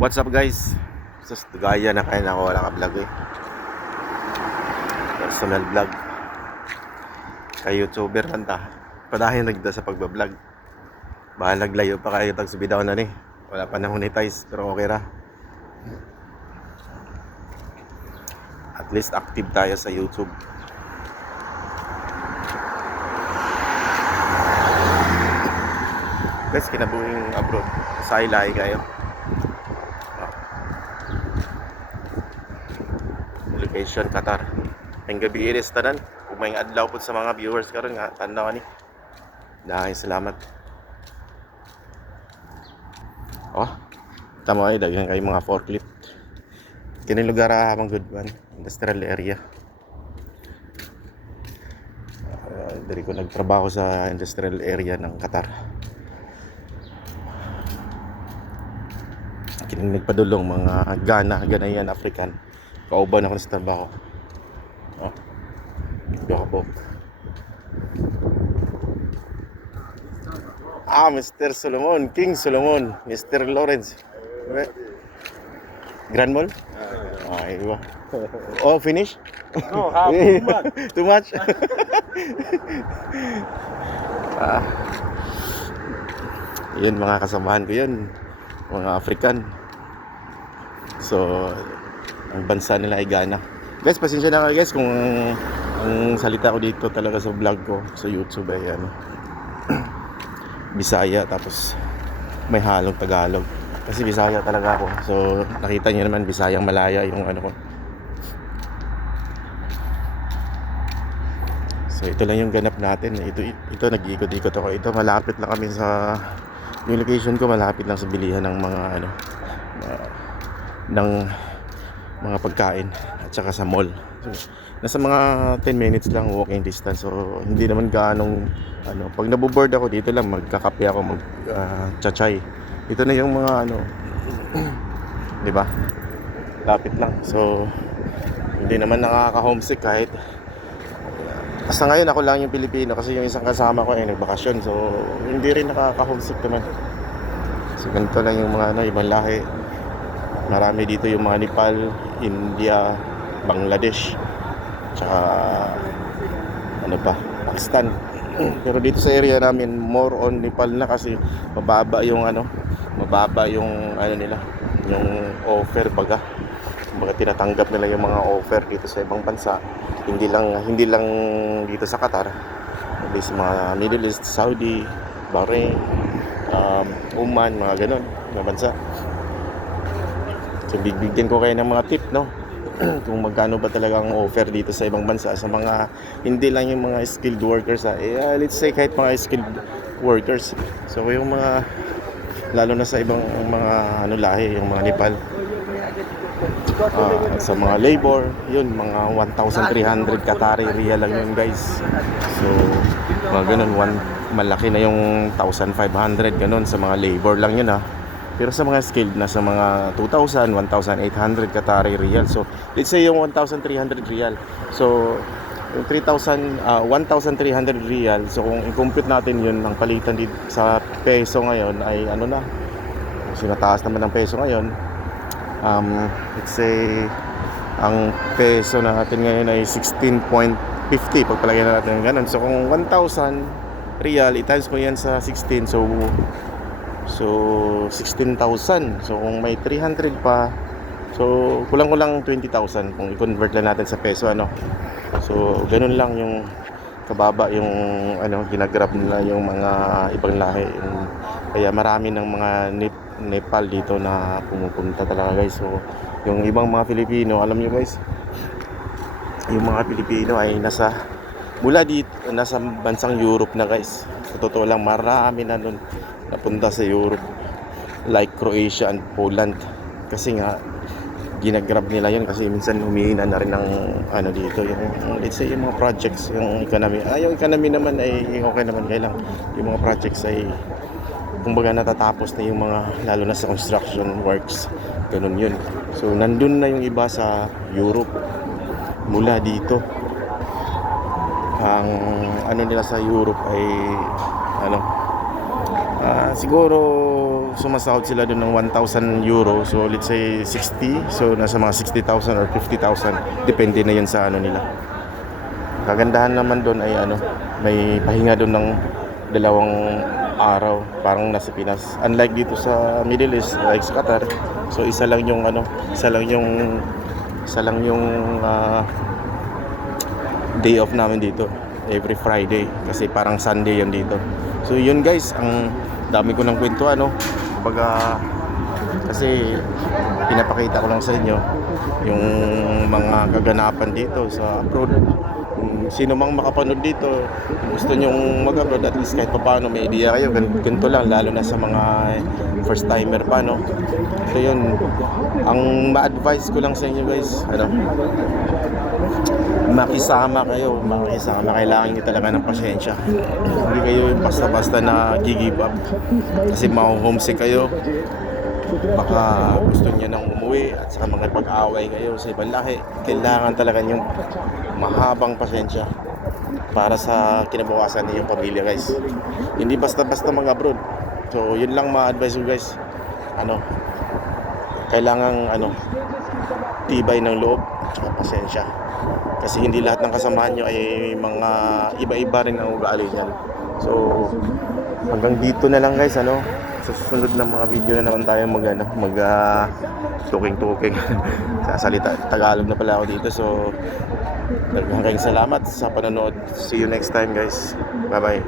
What's up guys? Sus, gaya na kayo na ako wala ka vlog eh. Personal vlog. Kay YouTuber man ta. Padahin nagda sa pagbablog. Bahalag layo pa kayo tag subidaw na ni. Wala pa na monetize pero okay ra. At least active tayo sa YouTube. Guys, kinabuhing abroad. Sa ilay kayo. Location Qatar. Ang gabi iris tanan. Kung may adlaw po sa mga viewers karon nga tanaw ni. Dahil salamat. Oh, tama ay daghan kay mga forklift. Kini lugar mang good one, industrial area. Dari ko nagtrabaho sa industrial area ng Qatar. Kini nagpadulong mga Ghanaian African. Kauban ako sa trabaho. Oh. Dobo. Mr. Solomon, King Solomon, Mr. Lawrence. Grand Mall? Iba. Oh, finish? No, half too much. Too much? Yun mga kasamahan ko yun. Mga African. So, ang bansa nila ay Ghana. Guys, pasensya na kayo guys kung ang salita ko dito talaga sa vlog ko sa YouTube ay Bisaya tapos may halong Tagalog. Kasi Bisaya talaga ako. So, nakita niyo naman Bisayang Malaya yung ano ko. So, ito lang yung ganap natin. Ito nag-iikot-ikot ako. Ito malapit lang kami sa yung location ko, malapit lang sa bilihan ng mga ng mga pagkain at saka sa mall. So, nasa mga 10 minutes lang walking distance. So hindi naman gaanong pag naboboard ako dito lang magkakape ako, chachay. Ito na yung mga 'di ba? Lapit lang. So hindi naman nakaka-homesick kahit basta ngayon ako lang yung Pilipino kasi yung isang kasama ko ay nagbakasyon. So hindi rin nakaka-homesick naman. So ganito lang yung mga ibang lahi. Marami dito yung mga Nepal, India, Bangladesh, tsaka Pakistan. Pero dito sa area namin more on Nepal na kasi mababa yung nila, yung offer baga. Tinatanggap nila yung mga offer dito sa ibang bansa. Hindi lang dito sa Qatar. Hindi sa mga Middle East, Saudi, Bahrain, Oman, mga ganun na bansa. So bigyan ko kayo ng mga tip, no? Kung magkano ba talaga ang offer dito sa ibang bansa sa mga hindi lang yung mga skilled workers let's say kahit mga skilled workers. So yung mga lalo na sa ibang mga lahi, yung mga Nepal, sa mga labor, yun mga 1,300 Qatari riyal lang yun guys. So mga ganun, malaki na yung 1,500 ganun sa mga labor lang yun Pero sa mga skilled na sa mga 2,000, 1,800 Qatari riyal. So, let's say yung 1,300 riyal. So, yung 1,300 riyal. So, kung i-compute natin yun, ang palitan dito sa peso ngayon ay kasi mataas naman ang peso ngayon. Let's say, ang peso natin ngayon ay 16.50. Pagpalagay na natin ganun. So, kung 1,000 riyal, i-times mo yan sa 16. So 16,000. So kung may 300 pa, so kulang-kulang 20,000 kung i-convert lang natin sa peso So ganun lang yung kababa yung ginagrab nila yung mga ibang lahi. Kaya marami ng mga Nepal dito na pumupunta talaga guys. So yung ibang mga Pilipino, alam niyo guys, yung mga Pilipino ay nasa bansang Europe na guys. Sa totoo lang, marami na nun napunta sa Europe, like Croatia and Poland, kasi nga ginagrab nila yun kasi minsan humihina na rin ng dito yung let's say yung mga projects, yung economy yung economy naman ay okay naman, kaya lang yung mga projects ay kumbaga natatapos na yung mga lalo na sa construction works, ganun yun. So nandun na yung iba sa Europe mula dito. Ang nila sa Europe ay siguro sumasahod sila doon ng 1,000 euro. So let's say 60. So nasa mga 60,000 or 50,000. Depende na yun sa ano nila. Kagandahan naman doon ay ano, may pahinga doon ng 2 araw, parang nasa Pinas. Unlike dito sa Middle East, like sa Qatar. So isa lang yung day off namin dito every Friday kasi parang Sunday yan dito. So yun guys, ang dami ko ng kwento ano. Kumbaga kasi pinapakita ko lang sa inyo yung mga kaganapan dito sa abroad. Kung sino mang makapanood dito, gusto nyong mag-abroad, at least kahit paano may idea kayo, ganito lang, lalo na sa mga first timer pa, no? So yun, ang ma-advise ko lang sa inyo guys, ano, makisama, kailangan nyo talaga ng pasensya. Hindi kayo yung basta-basta na give up kasi ma-homesick kayo, baka gusto niya nang umuwi at saka mga pag-away kayo sa ibang lahi. Kailangan talaga yung mahabang pasensya para sa kinabukasan ninyong pamilya guys. Hindi basta-basta mag-abroad. So yun lang ma-advise ko guys. Ano, kailangan tibay ng loob at saka pasensya. Kasi hindi lahat ng kasamahan nyo ay mga iba-iba rin ang ugali niyan. So hanggang dito na lang guys, ano. Sa susunod na mga video na naman tayo talking sa salita Tagalog na pala ako dito. So hanggang salamat sa panonood. See you next time guys. Bye bye.